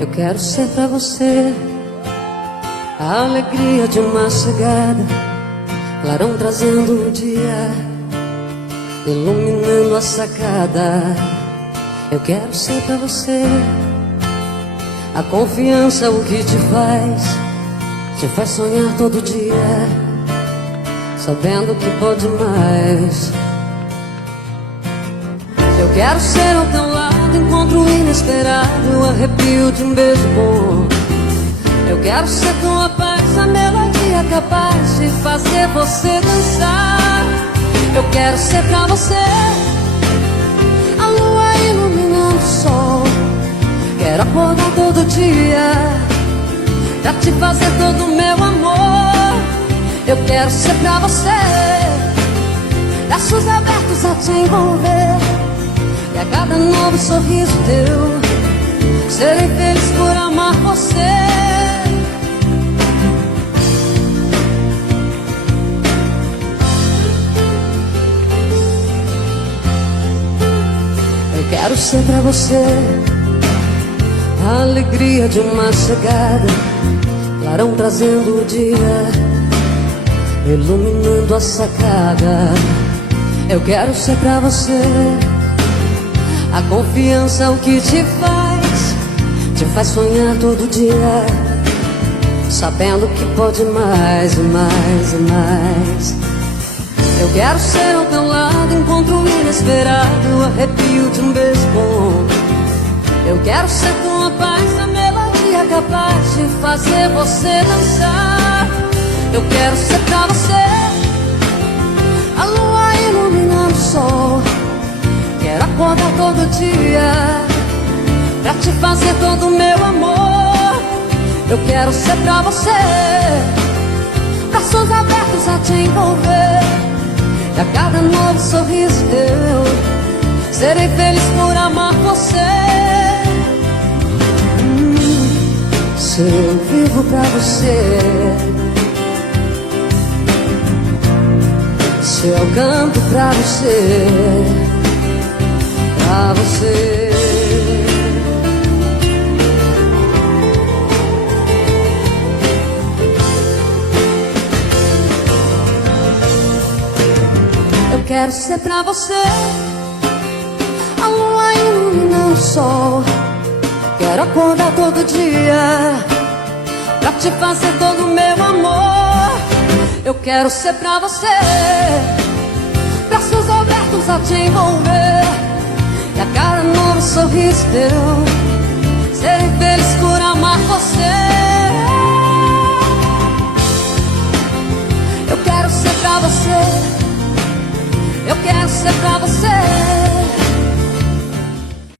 Eu quero ser pra você a alegria de uma chegada, clarão trazendo o dia, iluminando a sacada. Eu quero ser pra você a confiança, o que te faz sonhar todo dia, sabendo que pode mais. Eu quero ser ao teu lado, encontro inesperado, arrepio de um beijo bom. Eu quero ser tua paz, a melodia capaz de fazer você dançar. Eu quero ser pra você a lua iluminando o sol. Quero acordar todo dia pra te fazer todo o meu amor. Eu quero ser pra você braços abertos a te envolver, e a cada novo sorriso teu serei feliz por amar você. Eu quero ser pra você a alegria de uma chegada, clarão trazendo o dia, iluminando a sacada. Eu quero ser pra você a confiança, o que te faz sonhar todo dia, sabendo que pode mais e mais e mais. Eu quero ser ao teu lado, encontro inesperado, arrepio de um beijo bom. Eu quero ser tua paz, a melodia capaz de fazer você dançar. Eu quero ser pra você a lua iluminando o sol. Quero acordar todo dia pra te fazer todo o meu amor. Eu quero ser pra você braços abertos a te envolver, e a cada novo sorriso teu serei feliz por amar você. Se eu vivo pra você, se eu canto pra você, pra você. Eu quero ser pra você a lua iluminando o sol. Quero acordar todo dia pra te fazer todo o meu amor. Eu quero ser pra você braços abertos a te envolver, e a cada novo sorriso teu serei feliz por amar você. Eu quero ser pra você, eu quero ser pra você.